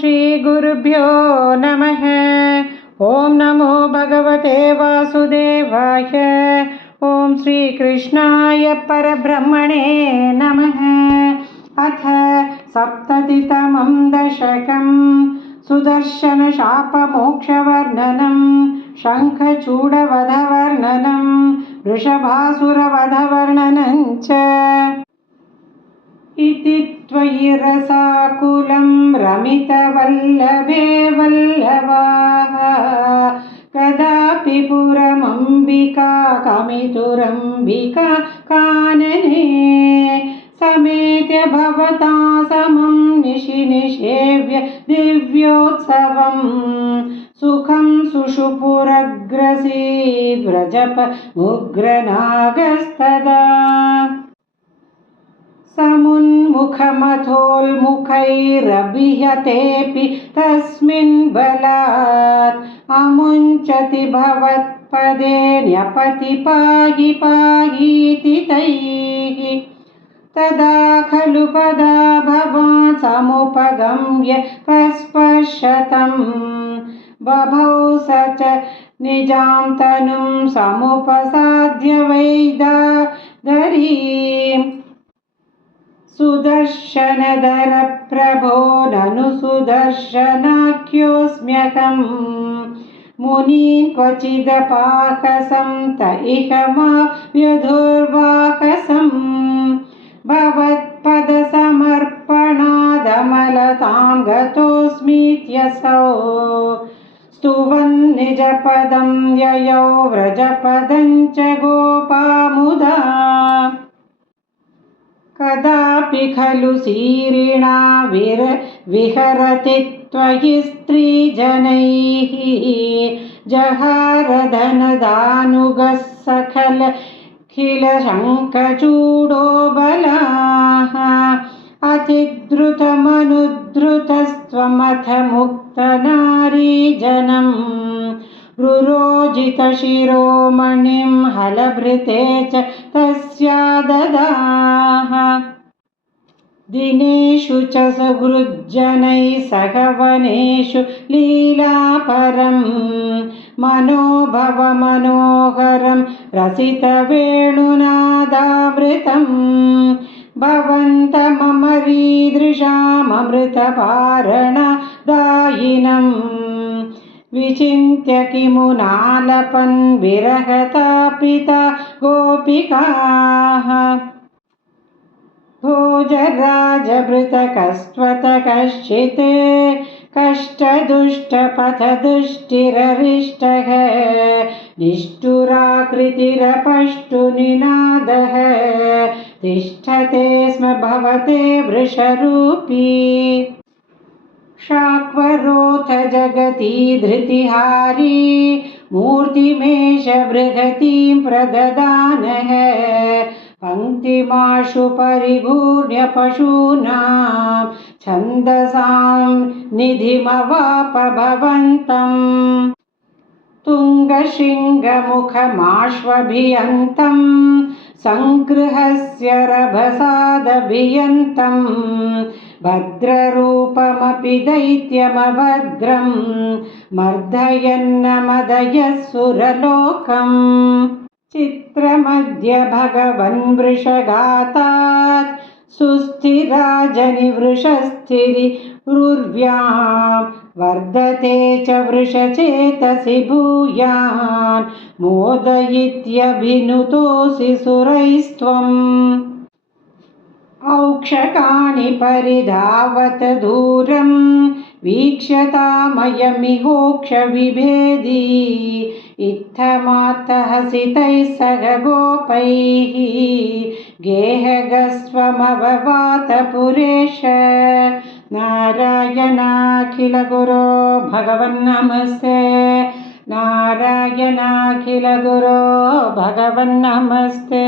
श्रीगुरुभ्यो नमः। ॐ नमो भगवते वासुदेवाय। ॐ श्रीकृष्णाय परब्रह्मणे नमः। अथ सप्ततितमं दशकं सुदर्शनशापमोक्षवर्णनं शङ्खचूडवधवर्णनं वृषभासुरवधवर्णनं च इति त्वयि रसाकुलं रमितवल्लभे वल्लभाः कदापि पुरमम्बिका कमितुरम्बिका कानने समेत्य भवता समं निशि निषेव्य दिव्योत्सवं सुखं सुषुपुरग्रसीद् व्रजप उग्रनागस्तदा समुन्मुखमथोल्मुखैरभिहतेऽपि तस्मिन् बलात् अमुञ्चति भवत्पदे न्यपति पाहि पाहीति तैः तदा खलु पदा भवान् समुपगम्य पस्पशतं बभौ स च निजां तनुं समुपसाद्य वैदादरीम् सुदर्शनधर प्रभो ननु सुदर्शनाख्योऽस्म्यहं मुनीन् क्वचिदपाकसं त इह मा व्यधुर्वाकसं भवत्पदसमर्पणादमलतां गतोऽस्मीत्यसौ स्तुवन् निजपदं ययौ व्रजपदं च गोपामुदा कदापि खलु सीरिणा विहरति त्वयि स्त्रीजनैः जहारधनदानुगः सकलखिलशङ्खचूडो बलाः अतिद्रुतमनुद्रुतस्त्वमथ मुक्तनारीजनं रुरोजितशिरोमणिं हलभृते च तस्या ददाः दिनेषु च सुहृज्जनैः सह वनेषु लीलापरं मनोभवमनोहरं रसितवेणुनादामृतं भवन्तममरीदृशाममृतपारणदायिनं विचिन्त्य किमु नालपन् विरहतापिता गोपिकाः भोजराजभृतकस्त्वत कश्चित् कष्टदुष्टपथदुष्टिररिष्टः निष्ठुराकृतिरपष्टुनिनादः तिष्ठते स्म भवते वृषरूपी शाक्वरोऽथ जगती धृतिहारी मूर्तिमेष बृहतीं प्रददानः पङ्क्तिमाशु परिगूर्य पशूनां छन्दसां निधिमवाप भवन्तम् तुङ्गशृङ्गमुखमाश्वभियन्तं सङ्गृहस्य रभसादभियन्तं भद्ररूपमपि दैत्यमभद्रं मर्दयन्नमदयः सुरलोकम् चित्रमद्य भगवन् वृषघातात् सुस्थिराजनिवृषस्थिरिरुर्व्यां वर्धते च वृषचेतसि भूयान् मोदयित्यभिनुतोऽसि सुरैस्त्वम् औक्षकाणि परिधावत दूरं वीक्ष्यतामयमिहोक्षविभेदी इत्थमात्तहसितैः सह गोपैः गेहगस्त्वमववात पुरेश नारायणाखिलगुरो भगवन्नमस्ते नारायणाखिलगुरो भगवन्नमस्ते।